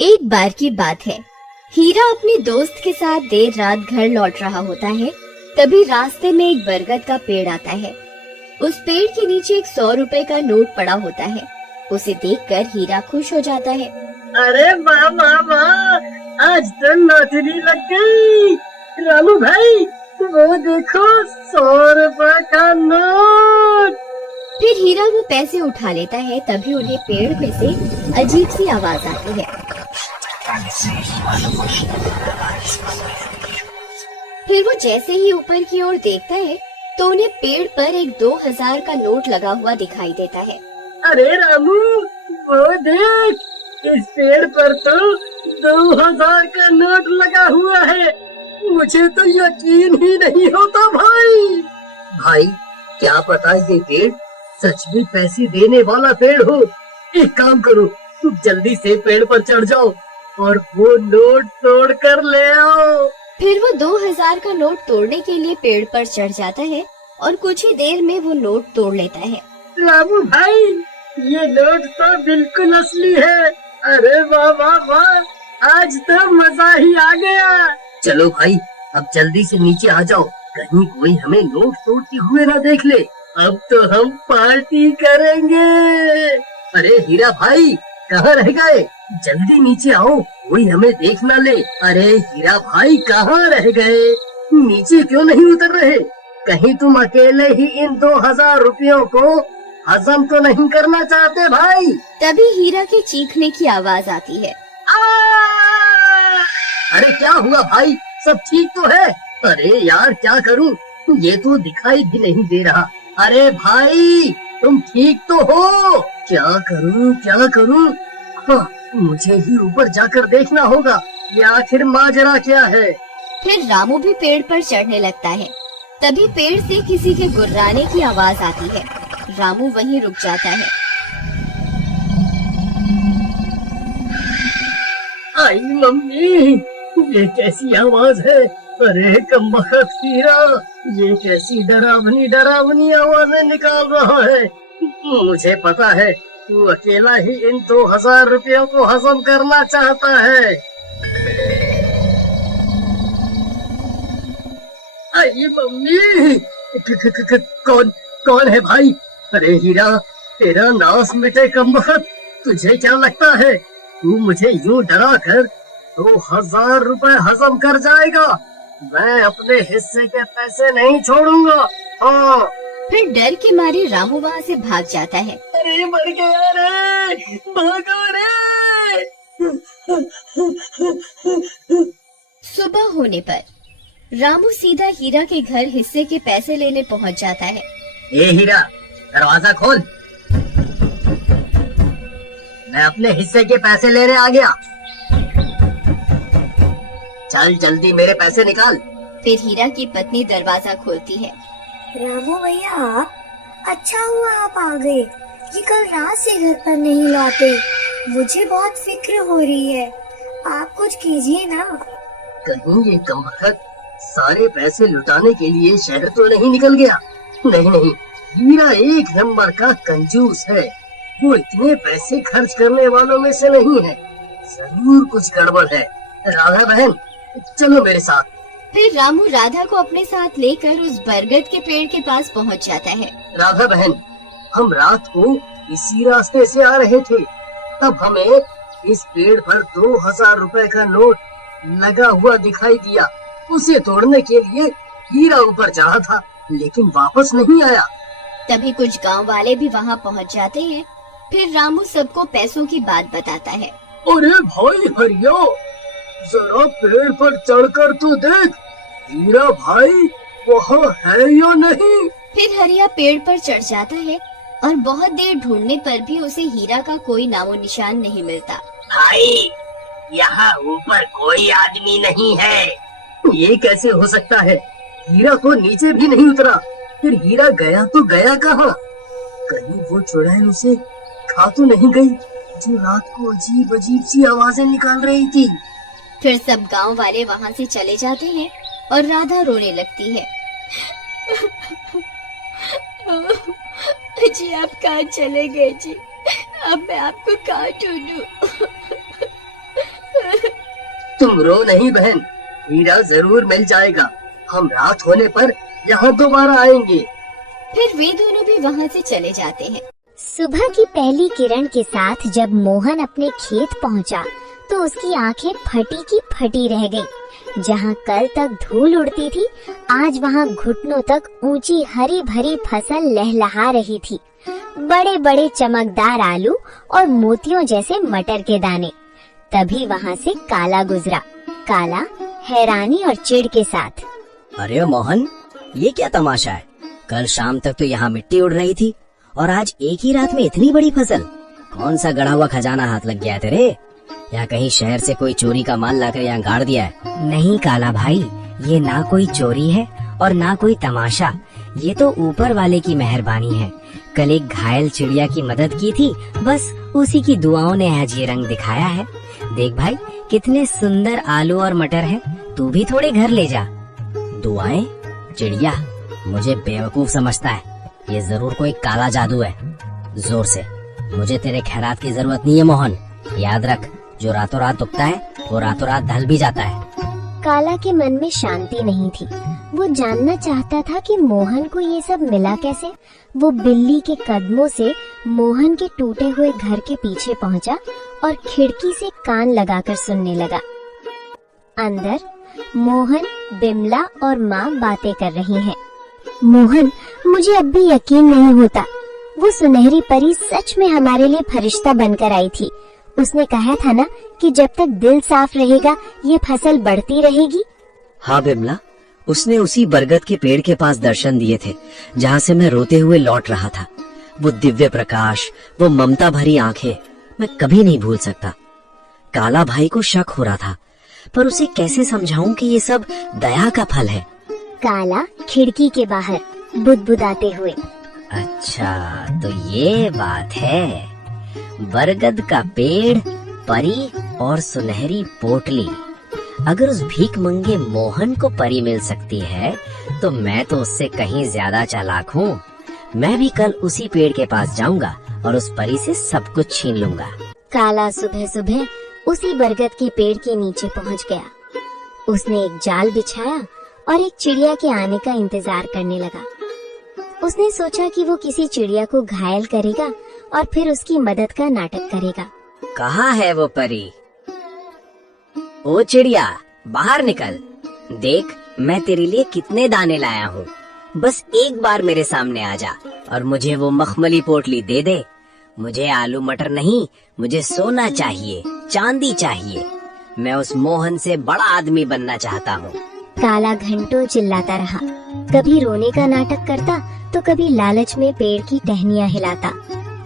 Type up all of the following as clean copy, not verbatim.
एक बार की बात है। हीरा अपने दोस्त के साथ देर रात घर लौट रहा होता है। तभी रास्ते में एक बरगद का पेड़ आता है। उस पेड़ के नीचे एक 100 रुपए का नोट पड़ा होता है। उसे देखकर हीरा खुश हो जाता है। अरे वाह वाह वाह, आज तो लॉटरी लग गई। रामू भाई, वो देखो 100 रुपए का नोट। फिर हीरा वो पैसे उठा लेता है। तभी उन्हें पेड़ में से अजीब सी आवाज आती है। फिर वो जैसे ही ऊपर की ओर देखता है तो उन्हें पेड़ पर एक 2000 का नोट लगा हुआ दिखाई देता है। अरे रामू, वो देख, इस पेड़ पर तो 2000 का नोट लगा हुआ है। मुझे तो यकीन ही नहीं होता भाई। भाई, क्या पता ये पेड़ सच में पैसे देने वाला पेड़ हो। एक काम करो, तुम जल्दी से पेड़ पर चढ़ जाओ और वो नोट तोड़ कर ले आओ। फिर वो 2000 का नोट तोड़ने के लिए पेड़ पर चढ़ जाता है और कुछ ही देर में वो नोट तोड़ लेता है। रामू भाई, ये नोट तो बिल्कुल असली है। अरे वाह वाह वाह, आज तो मजा ही आ गया। चलो भाई, अब जल्दी से नीचे आ जाओ, कहीं कोई हमें नोट तोड़ते हुए ना देख ले। अब तो हम पार्टी करेंगे। अरे हीरा भाई, कहाँ रह गए? जल्दी नीचे आओ, कोई हमें देख ना ले। अरे हीरा भाई, कहाँ रह गए? नीचे क्यों नहीं उतर रहे? कहीं तुम अकेले ही इन 2000 रुपयों को हजम तो नहीं करना चाहते भाई? तभी हीरा के चीखने की आवाज आती है। अरे क्या हुआ भाई, सब ठीक तो है? अरे यार, क्या करूं, ये तो दिखाई भी नहीं दे रहा। अरे भाई, तुम ठीक तो हो? क्या करूं क्या करूं? हाँ, मुझे ही ऊपर जाकर देखना होगा, ये आखिर माजरा क्या है। फिर रामू भी पेड़ पर चढ़ने लगता है। तभी पेड़ से किसी के गुर्राने की आवाज आती है। रामू वहीं रुक जाता है। आई मम्मी, ये कैसी आवाज है? अरे कमबख्त हीरा, ये कैसी डरावनी डरावनी आवाजें निकाल रहा है। मुझे पता है, तू अकेला ही इन 2000 रुपयों को हजम करना चाहता है। आई मम्मी, कौन कौन है भाई? अरे हीरा, तेरा नाश मिटे कमबख्त। तुझे क्या लगता है तू मुझे यूं डरा कर 2000 रुपए हजम कर जाएगा? मैं अपने हिस्से के पैसे नहीं छोड़ूंगा। हाँ। फिर डर के मारे रामू वहाँ से भाग जाता है। अरे मर गया रे, भागो रे। सुबह होने पर रामू सीधा हीरा के घर हिस्से के पैसे लेने पहुँच जाता है। ए हीरा, दरवाजा खोल, मैं अपने हिस्से के पैसे लेने आ गया। चल जल्दी मेरे पैसे निकाल। फिर हीरा की पत्नी दरवाजा खोलती है। रामू भैया, आप? अच्छा हुआ आप आ गए। ये कल रात से घर पर नहीं लौटे। मुझे बहुत फिक्र हो रही है, आप कुछ कीजिए ना। कहीं ये कमबख्त सारे पैसे लुटाने के लिए शहर तो नहीं निकल गया? नहीं नहीं, हीरा एक नंबर का कंजूस है। वो इतने पैसे खर्च करने वालों में से नहीं है। जरूर कुछ गड़बड़ है। राधा बहन, चलो मेरे साथ। फिर रामू राधा को अपने साथ लेकर उस बरगद के पेड़ के पास पहुंच जाता है। राधा बहन, हम रात को इसी रास्ते से आ रहे थे, तब हमें इस पेड़ पर 2000 रुपए का नोट लगा हुआ दिखाई दिया। उसे तोड़ने के लिए हीरा ऊपर चढ़ा था, लेकिन वापस नहीं आया। तभी कुछ गांव वाले भी वहां पहुंच जाते हैं। फिर रामू सबको पैसों की बात बताता है। अरे भाई हरिया, जरा पेड़ पर चढ़कर तो देख, हीरा भाई वहाँ है या नहीं? फिर हरिया पेड़ पर चढ़ जाता है और बहुत देर ढूंढने पर भी उसे हीरा का कोई नामो निशान नहीं मिलता। भाई, यहाँ ऊपर कोई आदमी नहीं है। ये कैसे हो सकता है? हीरा तो नीचे भी नहीं उतरा। फिर हीरा गया तो गया कहाँ? कहीं वो चुड़ैल उसे खा तो नहीं गई, जो रात को अजीब अजीब सी आवाजें निकाल रही थी। फिर सब गांव वाले वहां से चले जाते हैं और राधा रोने लगती है। जी आप कहाँ चले गए जी? अब मैं आपको कहाँ ढूंढूं? तुम रो नहीं बहन, हीरा जरूर मिल जाएगा। हम रात होने पर यहाँ दोबारा आएंगे। फिर वे दोनों भी वहाँ से चले जाते हैं। सुबह की पहली किरण के साथ जब मोहन अपने खेत पहुंचा, तो उसकी आंखें फटी की फटी रह गईं। जहां कल तक धूल उड़ती थी, आज वहां घुटनों तक ऊंची हरी भरी फसल लहलहा रही थी। बड़े बड़े चमकदार आलू और मोतियों जैसे मटर के दाने। तभी वहां से काला गुजरा। काला हैरानी और चिढ़ के साथ, अरे मोहन, ये क्या तमाशा है? कल शाम तक तो यहाँ मिट्टी उड़ रही थी और आज एक ही रात में इतनी बड़ी फसल। कौन सा गड़ा हुआ खजाना हाथ लग गया है तेरे? या कहीं शहर से कोई चोरी का माल लाकर यहाँ गाड़ दिया है? नहीं काला भाई, ये ना कोई चोरी है और ना कोई तमाशा। ये तो ऊपर वाले की मेहरबानी है। कल एक घायल चिड़िया की मदद की थी, बस उसी की दुआओं ने आज ये रंग दिखाया है। देख भाई, कितने सुंदर आलू और मटर है। तू भी थोड़े घर ले जा। दुआएं? चिड़िया मुझे बेवकूफ समझता है। ये जरूर कोई काला जादू है। जोर से, मुझे तेरे खैरात की जरूरत नहीं है मोहन। याद रख, जो रातों रात उगता है वो रातों रात ढल भी जाता है। काला के मन में शांति नहीं थी। वो जानना चाहता था कि मोहन को ये सब मिला कैसे। वो बिल्ली के कदमों से मोहन के टूटे हुए घर के पीछे पहुंचा और खिड़की से कान लगाकर सुनने लगा। अंदर मोहन, बिमला और माँ बातें कर रही हैं। मोहन, मुझे अब भी यकीन नहीं होता। वो सुनहरी परी सच में हमारे लिए फरिश्ता बनकर आई थी। उसने कहा था ना कि जब तक दिल साफ रहेगा ये फसल बढ़ती रहेगी। हाँ बिमला, उसने उसी बरगद के पेड़ के पास दर्शन दिए थे जहाँ से मैं रोते हुए लौट रहा था। वो दिव्य प्रकाश, वो ममता भरी आंखें, मैं कभी नहीं भूल सकता। काला भाई को शक हो रहा था, पर उसे कैसे समझाऊं कि ये सब दया का फल है। काला खिड़की के बाहर बुदबुदाते हुए, अच्छा तो ये बात है। बरगद का पेड़, परी और सुनहरी पोटली। अगर उस भीख मंगे मोहन को परी मिल सकती है तो मैं तो उससे कहीं ज्यादा चालाक हूँ। मैं भी कल उसी पेड़ के पास जाऊंगा और उस परी से सब कुछ छीन लूंगा। काला सुबह सुबह उसी बरगद के पेड़ के नीचे पहुंच गया। उसने एक जाल बिछाया और एक चिड़िया के आने का इंतजार करने लगा। उसने सोचा कि वो किसी चिड़िया को घायल करेगा और फिर उसकी मदद का नाटक करेगा। कहाँ है वो परी? ओ चिड़िया, बाहर निकल। देख, मैं तेरे लिए कितने दाने लाया हूँ। बस एक बार मेरे सामने आ जा और मुझे वो मखमली पोटली दे दे। मुझे आलू मटर नहीं, मुझे सोना चाहिए, चांदी चाहिए। मैं उस मोहन से बड़ा आदमी बनना चाहता हूँ। काला घंटों चिल्लाता रहा। कभी रोने का नाटक करता तो कभी लालच में पेड़ की टहनियाँ हिलाता,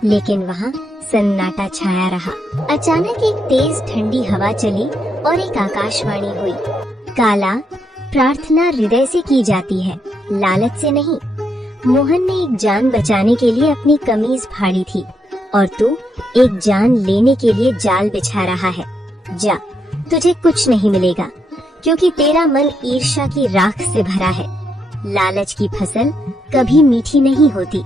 लेकिन वहाँ सन्नाटा छाया रहा। अचानक एक तेज ठंडी हवा चली और एक आकाशवाणी हुई। काला, प्रार्थना हृदय से की जाती है, लालच से नहीं। मोहन ने एक जान बचाने के लिए अपनी कमीज फाड़ी थी और तू एक जान लेने के लिए जाल बिछा रहा है। जा, तुझे कुछ नहीं मिलेगा क्योंकि तेरा मन ईर्ष्या की राख से भरा है। लालच की फसल कभी मीठी नहीं होती।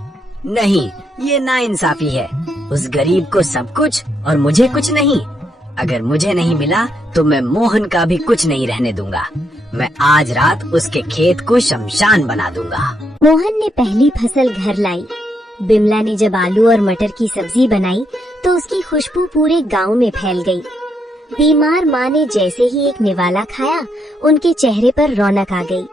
नहीं, ये नाइंसाफी है। उस गरीब को सब कुछ और मुझे कुछ नहीं। अगर मुझे नहीं मिला तो मैं मोहन का भी कुछ नहीं रहने दूंगा। मैं आज रात उसके खेत को शमशान बना दूंगा। मोहन ने पहली फसल घर लाई। बिमला ने जब आलू और मटर की सब्जी बनाई तो उसकी खुशबू पूरे गांव में फैल गई। बीमार माँ ने जैसे ही एक निवाला खाया, उनके चेहरे पर रौनक आ गई।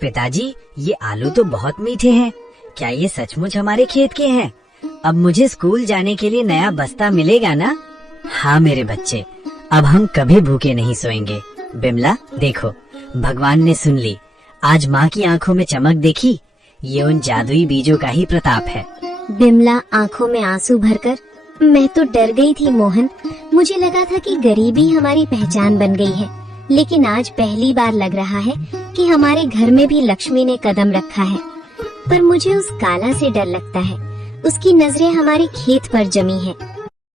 पिताजी, ये आलू तो बहुत मीठे हैं। क्या ये सचमुच हमारे खेत के हैं? अब मुझे स्कूल जाने के लिए नया बस्ता मिलेगा ना? हाँ मेरे बच्चे, अब हम कभी भूखे नहीं सोएंगे। बिमला देखो, भगवान ने सुन ली। आज माँ की आंखों में चमक देखी? ये उन जादुई बीजों का ही प्रताप है। बिमला आंखों में आंसू भरकर, मैं तो डर गई थी मोहन। मुझे लगा था कि गरीबी हमारी पहचान बन गई है, लेकिन आज पहली बार लग रहा है कि हमारे घर में भी लक्ष्मी ने कदम रखा है। पर मुझे उस काला से डर लगता है। उसकी नजरें हमारे खेत पर जमी हैं।